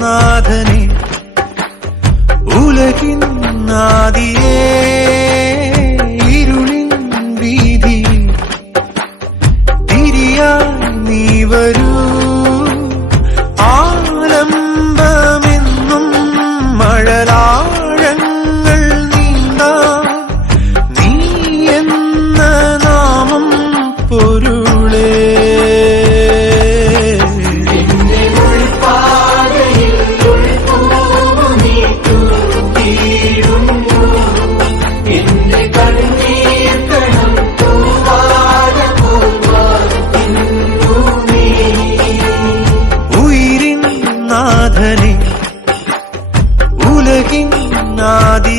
നാഥനെ ഉലകിൻ നാദിയേ ഇരുളിൻ വീതി തിരിയാൻ നീ വരൂ ആലംബമെന്നും മഴലാഴങ്ങൾ നീന്താൻ നീ എന്ന നാമം പൊരുളേ ഉലകിൻ നാദി